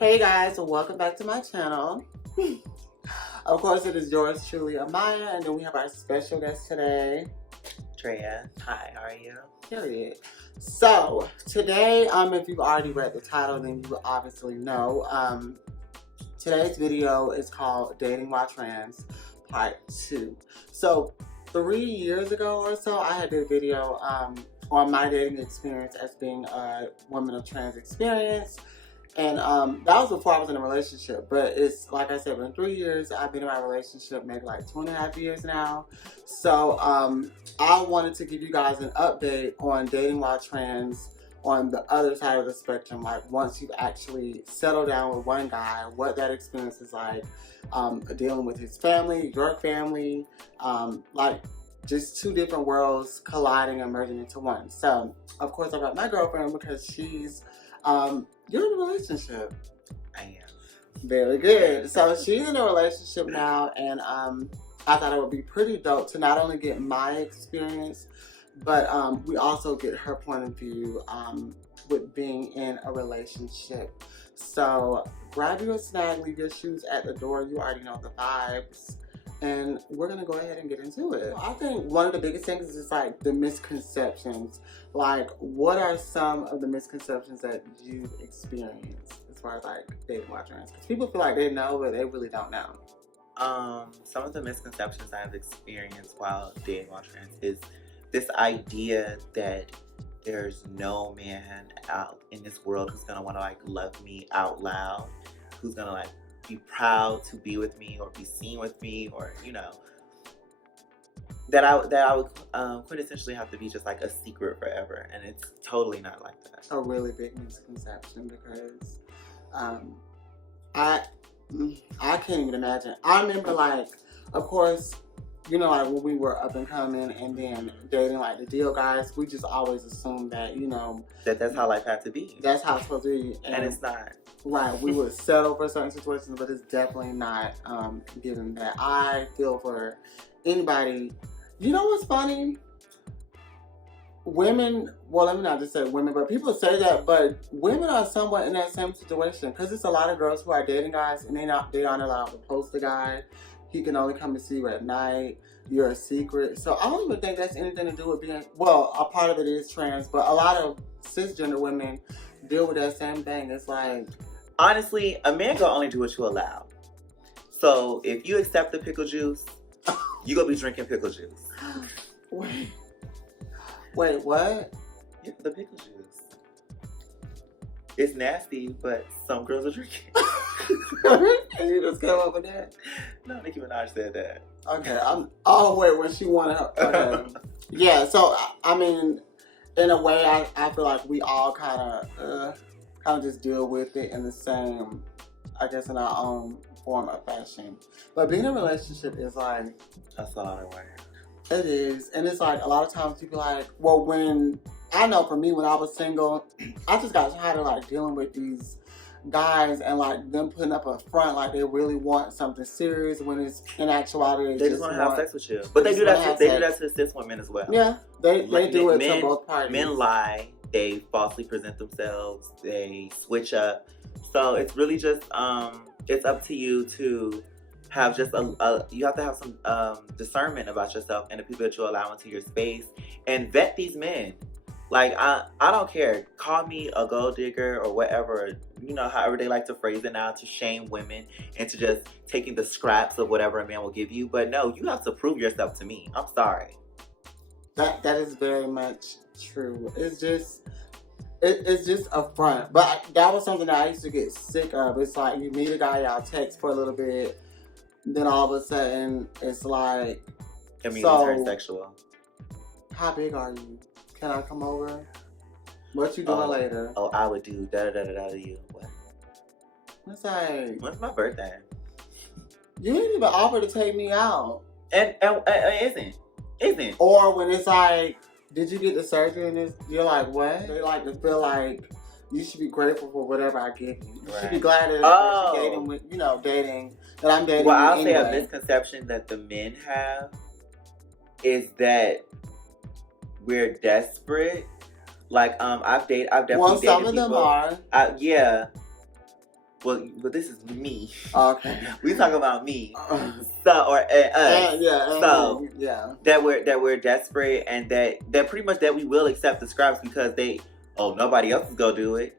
Hey guys, welcome back to my channel. Of course, it is yours truly, Amaya, and then we have our special guest today, Drea. Hi, how are you? Period. So today, if you've already read the title, then you obviously know. Today's video is called Dating While Trans, Part 2. So 3 years ago or so, I had did a video on my dating experience as being a woman of trans experience. And that was before I was in a relationship. But it's, like I said, been 3 years. I've been in my relationship maybe like 2.5 years now. So I wanted to give you guys an update on dating while trans on the other side of the spectrum. Like once you've actually settled down with one guy, what that experience is like, dealing with his family, your family, like just two different worlds colliding and merging into one. So of course I brought my girlfriend because she's you're in a relationship. I am. Very good. So she's in a relationship now, and I thought it would be pretty dope to not only get my experience, but we also get her point of view with being in a relationship. So grab your snag, leave your shoes at the door. You already know the vibes. And we're going to go ahead and get into it. I think one of the biggest things is just like the misconceptions. Like, what are some of the misconceptions that you've experienced as far as like dating while trans? Because people feel like they know, but they really don't know. Some of the misconceptions I've experienced while dating while trans is this idea that there's no man out in this world who's gonna want to like love me out loud, who's gonna like be proud to be with me or be seen with me, or that I would quintessentially have to be just like a secret forever, and it's totally not like that. A really big misconception, because I can't even imagine. I remember, like, of course, you know, like when we were up and coming and then dating like the deal guys, we just always assumed that, you know, that's how life had to be. That's how it's supposed to be, and it's not. Right, we would settle for certain situations, but it's definitely not given that. I feel for anybody. You know what's funny? Women, well, let me not just say women, but people say that, but women are somewhat in that same situation, because it's a lot of girls who are dating guys and they aren't allowed to post the guy. He can only come and see you at night. You're a secret. So I don't even think that's anything to do with being, well, a part of it is trans, but a lot of cisgender women deal with that same thing. It's like, honestly, a man can only do what you allow. So if you accept the pickle juice, you gonna be drinking pickle juice. Wait, what? Yeah, the pickle juice. It's nasty, but some girls are drinking. And you just came up with that? No, Nicki Minaj said that. Okay, when she wanted her. Okay. Yeah, so I mean, in a way, I feel like we all kind of just deal with it in the same, I guess, in our own form of fashion. But being in a relationship is like, that's a lot of work. It is, and it's like a lot of times people like, well, when I know for me when I was single, I just got tired of like dealing with these guys and like them putting up a front like they really want something serious when it's in actuality they just want to have sex with you. But they do that. They do that to cis women as well. Yeah, they do it to both parties. Men lie. They falsely present themselves. They switch up. So it's really just it's up to you to have just you have to have some discernment about yourself and the people that you allow into your space, and vet these men. Like, I don't care. Call me a gold digger or whatever, you know, however they like to phrase it now, to shame women into just taking the scraps of whatever a man will give you. But no, you have to prove yourself to me. I'm sorry. That is very much true. It's just a front. But that was something that I used to get sick of. It's like you meet a guy, y'all text for a little bit, then all of a sudden it's like, it means you turn sexual. How big are you? Can I come over? What you doing later? Oh, I would do da-da-da-da-da to you. What? It's like, when's my birthday? You didn't even offer to take me out. And isn't. Or when it's like, did you get the surgery? And you're like, what? They like to feel like you should be grateful for whatever I give you. You should be glad that dating, that I'm dating. Well, I'll say a misconception that the men have is that we're desperate. Like, I've definitely dated some of people. them are. Yeah. Well, but this is me. Okay. We talk about me. So or us. So that we're desperate and that pretty much that we will accept the scraps because nobody else is gonna do it.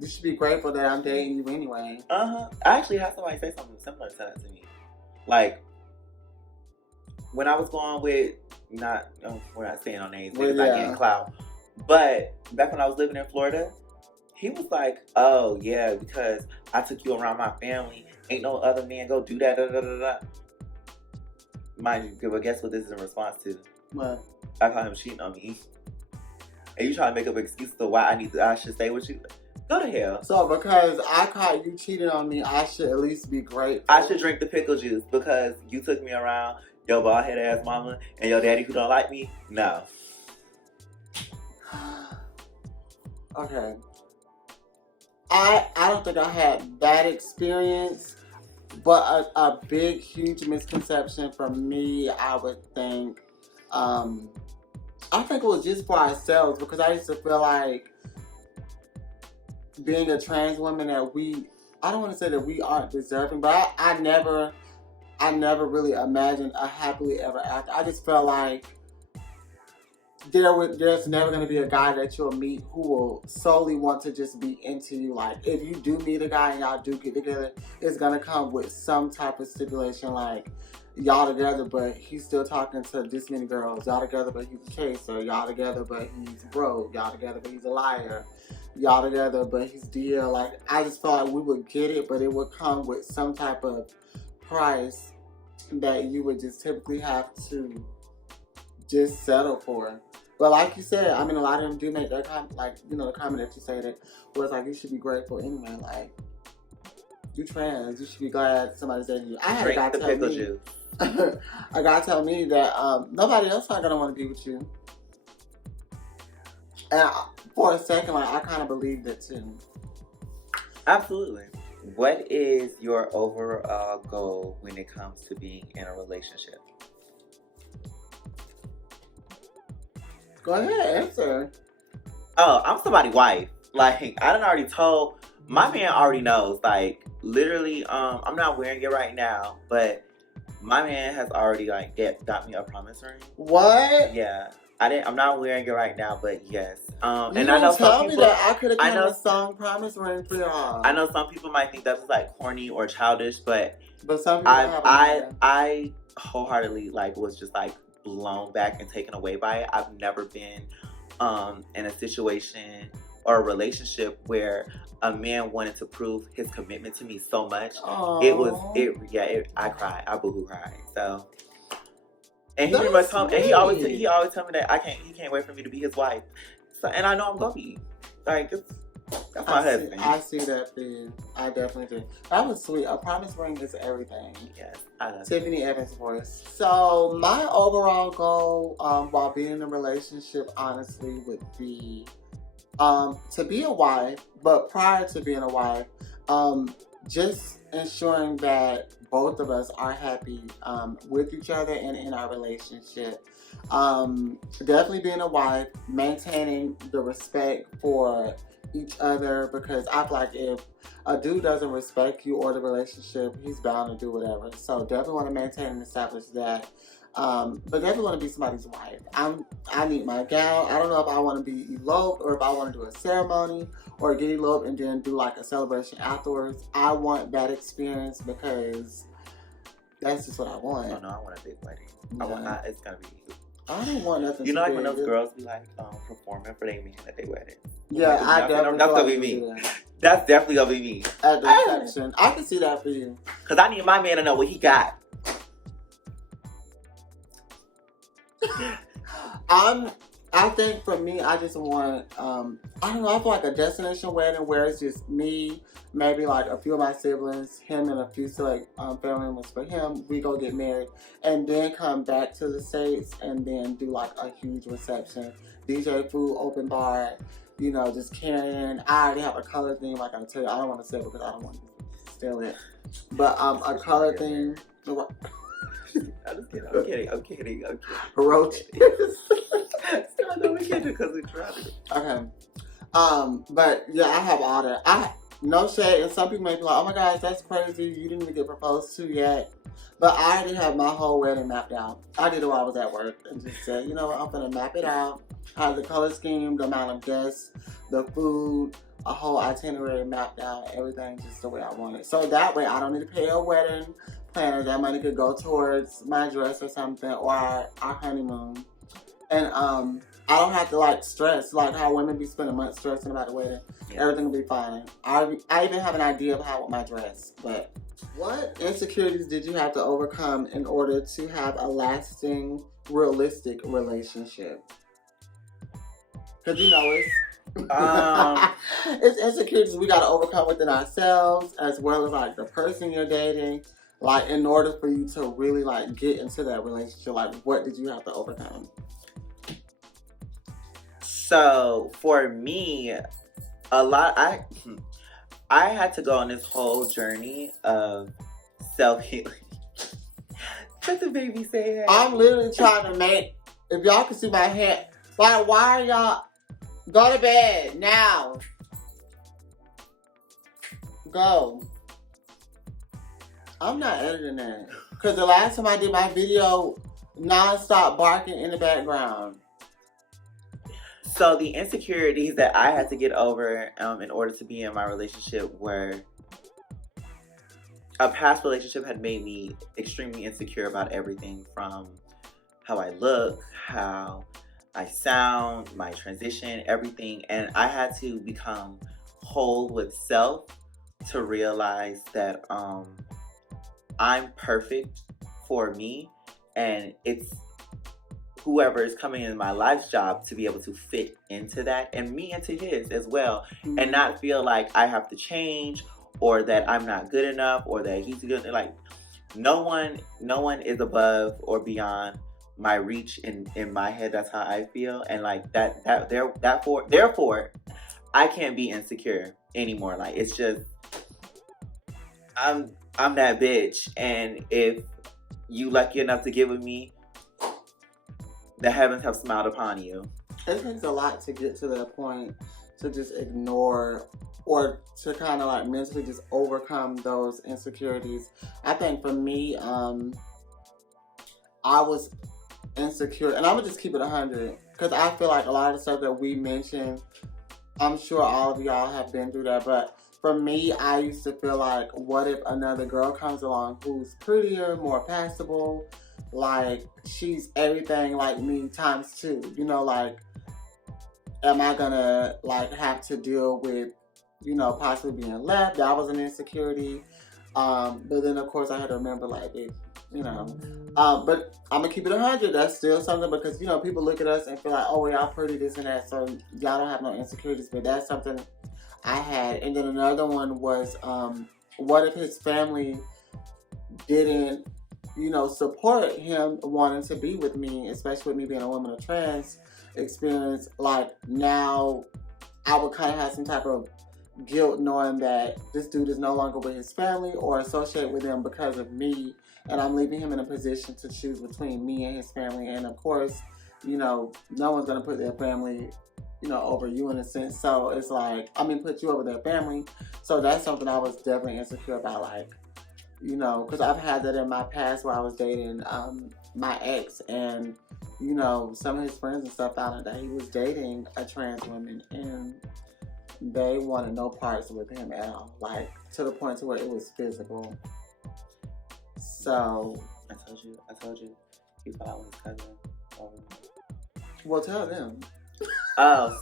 You should be grateful that I'm dating you anyway. I actually had somebody say something similar to that to me. Like when I was going with we're not saying no names because I getting clout. But back when I was living in Florida, he was like, "Oh yeah, because I took you around my family. Ain't no other man go do that." Da, da, da, da. Mind you, but guess what this is in response to? What? I call him cheating on me. And you trying to make up excuses to why I should stay with you? Go to hell. So because I caught you cheating on me, I should at least be grateful. I should drink the pickle juice because you took me around your bald head ass mama and your daddy who don't like me. No. Okay. I don't think I had that experience, but a big, huge misconception from me, I would think, I think it was just for ourselves because I used to feel like being a trans woman that I don't want to say that we aren't deserving, but I never really imagined a happily ever after. I just felt like there's never going to be a guy that you'll meet who will solely want to just be into you. Like, if you do meet a guy and y'all do get together, it's going to come with some type of stipulation, like, y'all together, but he's still talking to this many girls. Y'all together, but he's a chaser. Y'all together, but he's broke. Y'all together, but he's a liar. Y'all together, but he's deal. Like, I just felt like we would get it, but it would come with some type of price that you would just typically have to just settle for. But like you said, I mean, a lot of them do make that comment, like, you know, the comment that you say that was like, you should be grateful anyway. Like, you trans, you should be glad somebody's dating you. I had a guy tell me, a guy tell me that nobody else not gonna want to be with you. And for a second, like, I kind of believed it too. Absolutely. What is your overall goal when it comes to being in a relationship? Go ahead, answer. Oh, I'm somebody's wife. Like, I done already told, my man already knows. Like, literally, I'm not wearing it right now, but my man has already, like, got me a promise ring. What? Yeah. I'm not wearing it right now, but yes. And I know tell me that I could have done a song promise ring for y'all. I know some people might think that's like corny or childish, but some people I wholeheartedly like was just like blown back and taken away by it. I've never been in a situation or a relationship where a man wanted to prove his commitment to me so much. Aww. I cried. I boohoo cried. So. And he pretty much told me, and he always tell me that he can't wait for me to be his wife. So, and I know I'm gonna be. Like, that's my husband. I see that for you. I definitely do. That was sweet. A promise ring is everything. Yes, I love Tiffany Evans' voice. So my overall goal while being in a relationship, honestly, would be to be a wife. But prior to being a wife, just ensuring that both of us are happy with each other and in our relationship. Definitely being a wife, maintaining the respect for each other, because I feel like if a dude doesn't respect you or the relationship, he's bound to do whatever. So definitely want to maintain and establish that. But definitely want to be somebody's wife. I need my gal. I don't know if I want to be eloped or if I want to do a ceremony or get eloped and then do like a celebration afterwards. I want that experience because that's just what I want. Oh no, I want a big wedding. Yeah. It's gonna be. I don't want nothing. You know, like when those girls be like performing for their man at their wedding. Yeah, that's gonna be me. That's definitely gonna be me. At the reception, I can see that for you. Cause I need my man to know what he got. I think for me, I just want, I don't know, I feel like a destination wedding where it's just me, maybe like a few of my siblings, him and a few select family members for him. We go get married and then come back to the States and then do like a huge reception. DJ, food, open bar, you know, just carrying. I already have a color theme, like I tell you, I don't want to say it because I don't want to steal it. But a color theme. I'm just kidding. I'm kidding. Roaches. No, we can't do because we tried it. Okay. But yeah, I have all that. no shade, and some people may be like, oh my gosh, that's crazy, you didn't even get proposed to yet. But I already have my whole wedding mapped out. I did it while I was at work and just said, you know what, I'm gonna map it out. I have the color scheme, the amount of guests, the food, a whole itinerary mapped out, everything just the way I want it. So that way I don't need to pay a wedding planner. That money could go towards my dress or something, or our honeymoon. And I don't have to like stress like how women be spending months stressing about the wedding. Yeah. Everything will be fine. I even have an idea of how I want my dress. But what insecurities did you have to overcome in order to have a lasting, realistic relationship? Because you know it's insecurities we got to overcome within ourselves as well as like the person you're dating. Like in order for you to really like get into that relationship, like what did you have to overcome? So for me, I had to go on this whole journey of self-healing. Let the baby say it. I'm literally trying to make, if y'all can see my hand, like why are y'all, go to bed now. Go. I'm not editing that. Because the last time I did my video, non-stop barking in the background. So the insecurities that I had to get over in order to be in my relationship were a past relationship had made me extremely insecure about everything from how I look, how I sound, my transition, everything. And I had to become whole with self to realize that I'm perfect for me, and it's whoever is coming in my life's job to be able to fit into that and me into his as well. Mm-hmm. And not feel like I have to change or that I'm not good enough or that he's good. Like no one is above or beyond my reach in my head. That's how I feel. And like therefore I can't be insecure anymore. Like it's just I'm that bitch, and if you lucky enough to get with me, the heavens have smiled upon you. It takes a lot to get to that point to just ignore or to kind of like mentally just overcome those insecurities. I think for me, I was insecure, and I'm gonna just keep it 100 because I feel like a lot of the stuff that we mentioned, I'm sure all of y'all have been through that, but for me, I used to feel like, what if another girl comes along who's prettier, more passable, like she's everything like me times 2, you know, like am I gonna like have to deal with, you know, possibly being left? That was an insecurity. But then of course I had to remember like it, you know, but I'm gonna keep it 100. That's still something because, you know, people look at us and feel like, oh, y'all pretty, this and that, so y'all don't have no insecurities, but that's something I had. And then another one was, what if his family didn't, you know, support him wanting to be with me, especially with me being a woman of trans experience. Like now I would kind of have some type of guilt knowing that this dude is no longer with his family or associated with them because of me, and I'm leaving him in a position to choose between me and his family. And of course, you know, no one's gonna put their family, you know, over you in a sense. So it's like, I mean, put you over their family. So that's something I was definitely insecure about, like, you know, because I've had that in my past where I was dating my ex, and, you know, some of his friends and stuff found out that he was dating a trans woman, and they wanted no parts with him at all, like, to the point to where it was physical. So I told you, he thought I was his cousin. Well, tell them. Oh,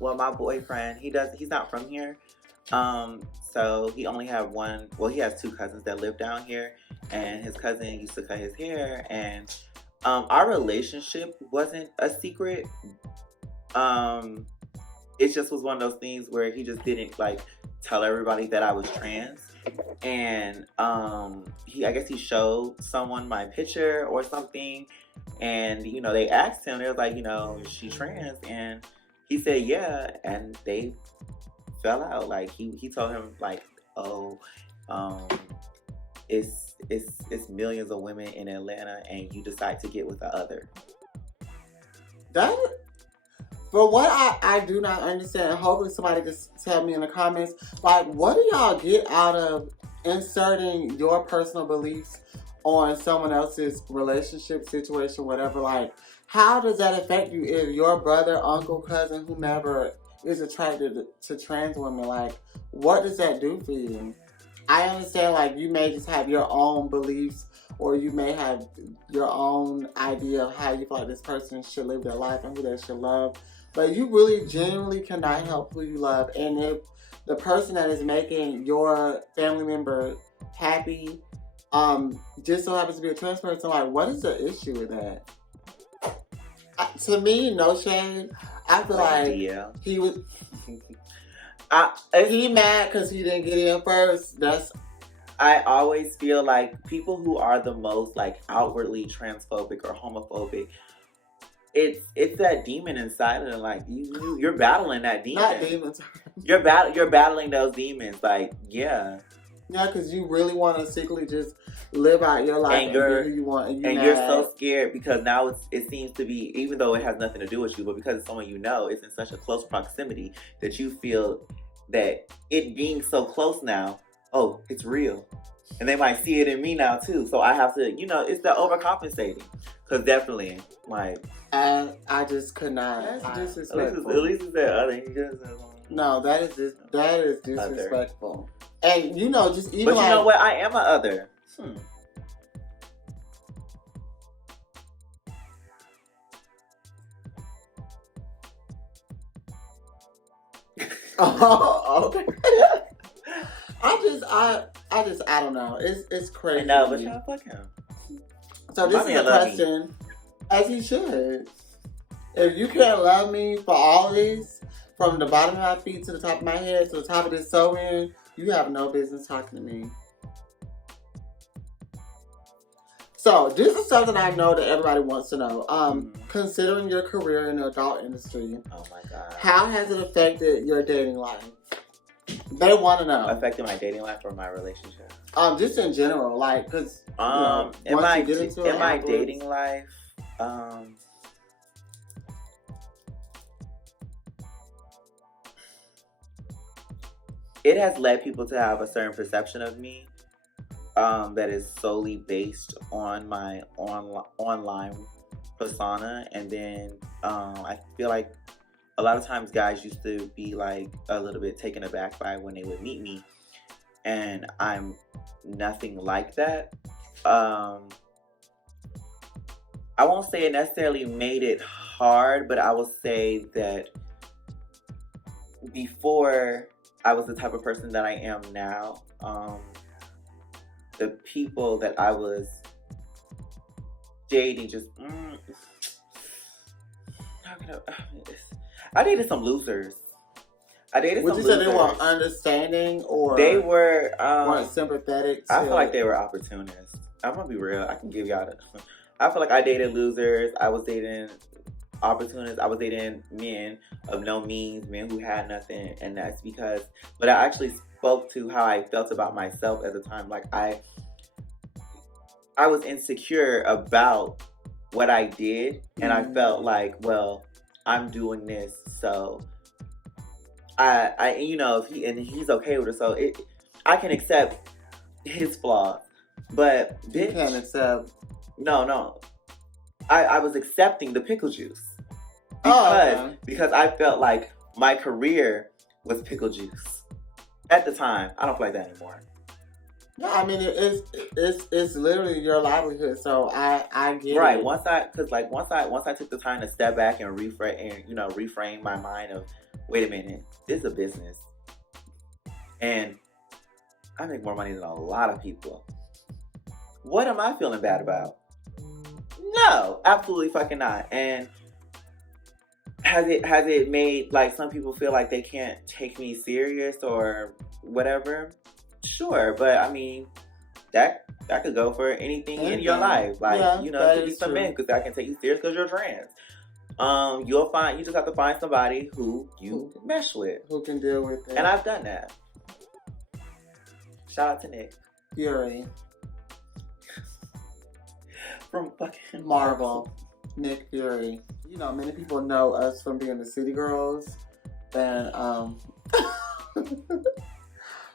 so my boyfriend, he's not from here. So he only had one, well, he has 2 cousins that live down here, and his cousin used to cut his hair, and our relationship wasn't a secret. It just was one of those things where he just didn't like tell everybody that I was trans. And I guess he showed someone my picture or something, and you know, they asked him, they was like, you know, is she trans? And he said yeah, and they fell out. Like he told him like, oh, it's millions of women in Atlanta and you decide to get with the other. That For what I do not understand, hopefully somebody just tell me in the comments, like, what do y'all get out of inserting your personal beliefs on someone else's relationship situation, whatever? Like, how does that affect you if your brother, uncle, cousin, whomever is attracted to trans women? Like, what does that do for you? I understand, like, you may just have your own beliefs, or you may have your own idea of how you feel like this person should live their life and who they should love. But you really genuinely cannot help who you love. And if the person that is making your family member happy just so happens to be a trans person, like, what is the issue with that? To me, no shade. I feel like he was... he mad because he didn't get in first. I always feel like people who are the most like outwardly transphobic or homophobic, it's that demon inside of them. Like you're battling that demon. Not demons. You're battling those demons. Like yeah, because you really want to secretly just live out your life and do who you want, and you're so scared because now it seems to be, even though it has nothing to do with you, but because it's someone you know, it's in such a close proximity that you feel that it being so close now, oh, it's real. And they might see it in me now too. So I have to, it's the overcompensating. Because definitely, like... I just could not. That's disrespectful. At least it's that other. No, that is disrespectful. Other. And just even But you know what? I am an other. Oh, okay. I don't know. It's crazy. No, but y'all fuck him. So this is a question, as he should. If you can't love me for all of this, from the bottom of my feet to the top of my head to the top of this sewing, you have no business talking to me. So this is something I know that everybody wants to know. Considering your career in the adult industry, oh my god, how has it affected your dating life? They want to know. Affected my dating life or my relationship? Just in general, like, because in my dating life, it has led people to have a certain perception of me that is solely based on my online persona, and then I feel like a lot of times guys used to be like a little bit taken aback by when they would meet me, and I'm nothing like that. I won't say it necessarily made it hard, but I will say that before I was the type of person that I am now, the people that I was dating just I dated some losers. Would you say they were understanding, or they were weren't sympathetic? I feel like they were opportunists. I'm gonna be real. I can give y'all that. I feel like I dated losers. I was dating opportunists. I was dating men of no means, men who had nothing, and that's because. But I actually spoke to how I felt about myself at the time. Like I was insecure about what I did, and I felt like, well, I'm doing this, so I if he's okay with it, so I can accept his flaws, but bitch, you can't accept. No, I was accepting the pickle juice because I felt like my career was pickle juice at the time. I don't feel like that anymore. No, I mean it's literally your livelihood. So I get right. it. Once I took the time to step back and reframe my mind of, wait a minute, this is a business, and I make more money than a lot of people. What am I feeling bad about? No, absolutely fucking not. And has it made like some people feel like they can't take me serious or whatever? Sure, but I mean that could go for anything in your life. Like there could be some men because I can take you serious because you're trans. You just have to find somebody who you mesh with, who can deal with it. And I've done that. Shout out to Nick Fury from fucking Marvel. Nick Fury. You know, many people know us from being the City Girls. And,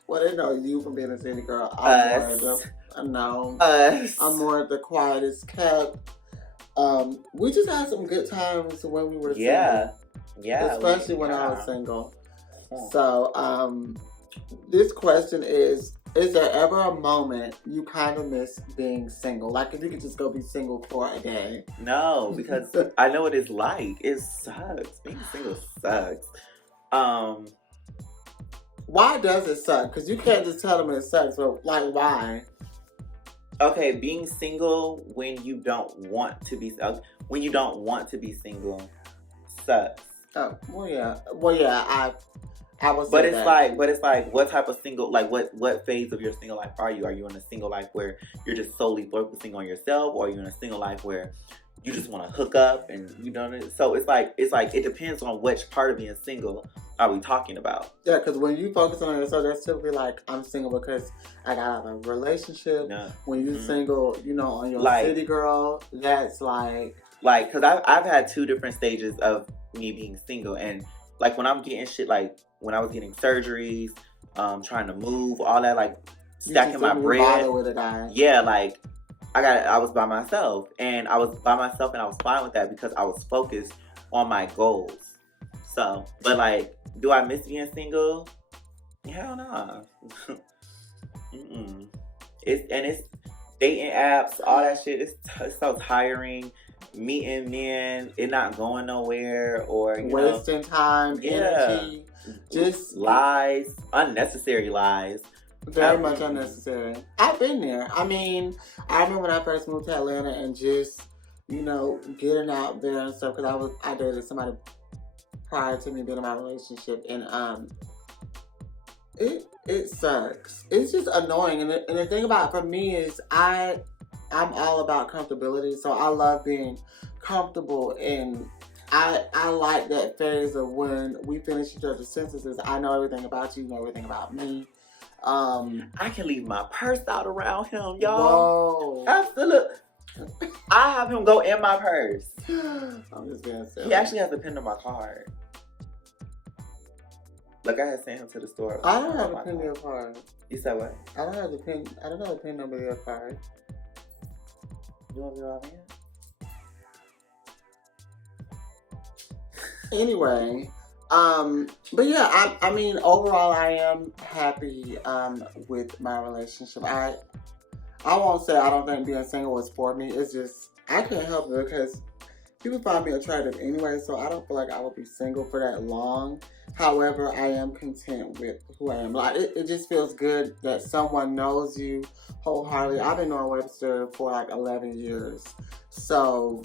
well, they know you from being a City Girl. I'm more of the quietest kept. We just had some good times when we were single. Yeah. Especially when I was single. So, this question is there ever a moment you kind of miss being single? Like, if you could just go be single for a day. No, because I know what it's like. It sucks. Being single sucks. Why does it suck? Because you can't just tell them it sucks, but, like, why? Okay, being single when you don't want to be single sucks. Oh, well, yeah. I was. But it's like, what type of single? Like, what phase of your single life are you? Are you in a single life where you're just solely focusing on yourself, or are you in a single life where you just want to hook up and you know? So it's like it depends on which part of being single are we talking about. Yeah, because when you focus on yourself, that's typically like, I'm single because I got out of a relationship. No. When you're single, you know, on your City Girl, that's like, because I've had two different stages of me being single, and like when I'm getting shit, like when I was getting surgeries, trying to move, all that, like stacking my bread. With a guy. Yeah, like I was by myself, and I was fine with that because I was focused on my goals. So, but like, do I miss being single? Hell no. It's dating apps, all that shit. It's so tiring. Meeting men, it not going nowhere, or wasting time, energy, just lies, unnecessary lies. Very much unnecessary. I've been there. I mean, I remember when I first moved to Atlanta and just, you know, getting out there and stuff, because I dated somebody prior to me being in my relationship, and it sucks. It's just annoying, and the thing about it for me is I'm all about comfortability, so I love being comfortable, and I like that phase of when we finish each other's sentences. I know everything about you, you know everything about me. I can leave my purse out around him, y'all. Whoa. Absolutely. I have him go in my purse. I'm just being silly. He actually has a pin on my card. Like, I had sent him to the store. I don't have a pin on your card. You said what? I don't have the pin. I don't know the pin number of your card. You want me to here? Anyway, but yeah, I mean, overall, I am happy with my relationship. I won't say I don't think being single was for me. It's just I couldn't help it because people find me attractive anyway, so I don't feel like I would be single for that long. However, I am content with who I am. Like, it just feels good that someone knows you wholeheartedly. I've been knowing Webster for like 11 years. So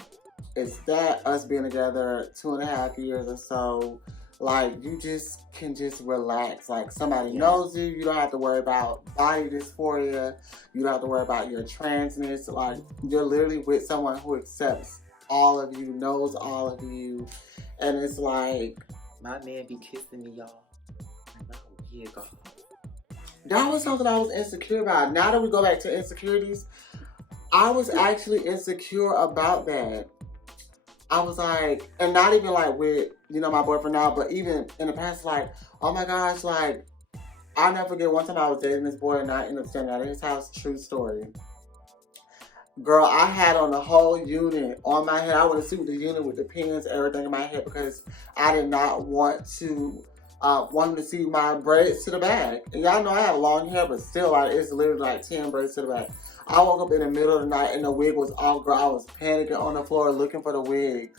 it's that, us being together 2.5 years or so, like, you just can just relax. Like, somebody knows you. You don't have to worry about body dysphoria. You don't have to worry about your transness. Like, you're literally with someone who accepts all of you, knows all of you. And it's like, my man be kissing me, y'all. Yeah, God. That was something I was insecure about. Now that we go back to insecurities, I was actually insecure about that. I was like, and not even like with, you know, my boyfriend now, but even in the past, like, oh my gosh, like, I'll never forget one time I was dating this boy and I ended up staying at his house. True story. Girl, I had on the whole unit on my head. I would have sued the unit with the pins, everything in my head, because I did not want to see my braids to the back. And y'all know I have long hair, but still, like, it's literally like 10 braids to the back. I woke up in the middle of the night and the wig was off. Girl, I was panicking on the floor looking for the wig.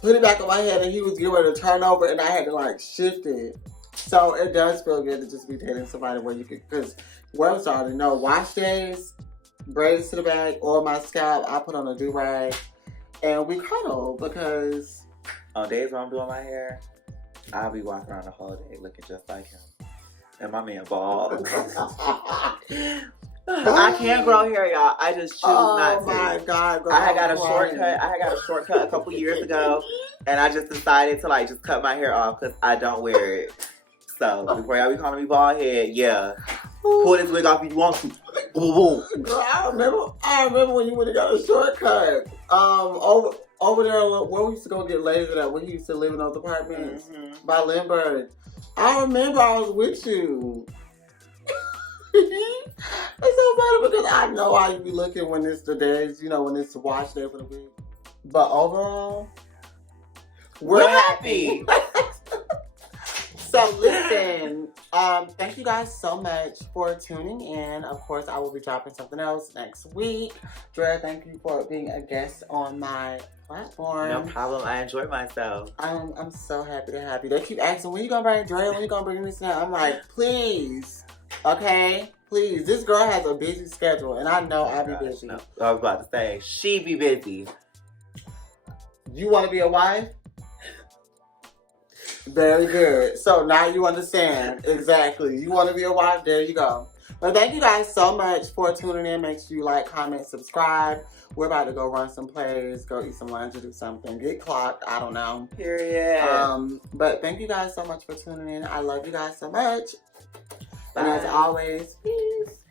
Put it back on my head and he was getting ready to turn over and I had to like shift it. So it does feel good to just be dating somebody where you could, because Webster already know, wash days, braids to the back, or my scalp, I put on a do-rag and we cuddle, because on days when I'm doing my hair, I'll be walking around the whole day looking just like him. And my man bald. I can't grow hair, y'all. I just choose not to. Oh my God, girl, I had got a shortcut a couple years ago, and I just decided to like just cut my hair off because I don't wear it. So before y'all be calling me bald head, yeah, pull this wig off if you want to. Boom, boom. Girl, I remember when you went and got a shortcut. over there where we used to go get lazy at when he used to live in those apartments by Lindbergh. I remember I was with you. It's so funny because I know how you be looking when it's the days, when it's the wash day for the week. But overall, we're happy. So listen, thank you guys so much for tuning in. Of course, I will be dropping something else next week. Drea, thank you for being a guest on my platform. No problem. I enjoy myself. I'm so happy to have you. They keep asking, when you gonna bring Drea? When you gonna bring this now? I'm like, please, okay? Please. This girl has a busy schedule, and I know I'll be busy. No. I was about to say, she be busy. You want to be a wife? Very good. So now you understand exactly. You want to be a wife? There you go. But thank you guys so much for tuning in. Make sure you like, comment, subscribe. We're about to go run some plays, go eat some lunch, or do something. Get clocked. I don't know. Period. But thank you guys so much for tuning in. I love you guys so much. Bye. And as always, peace.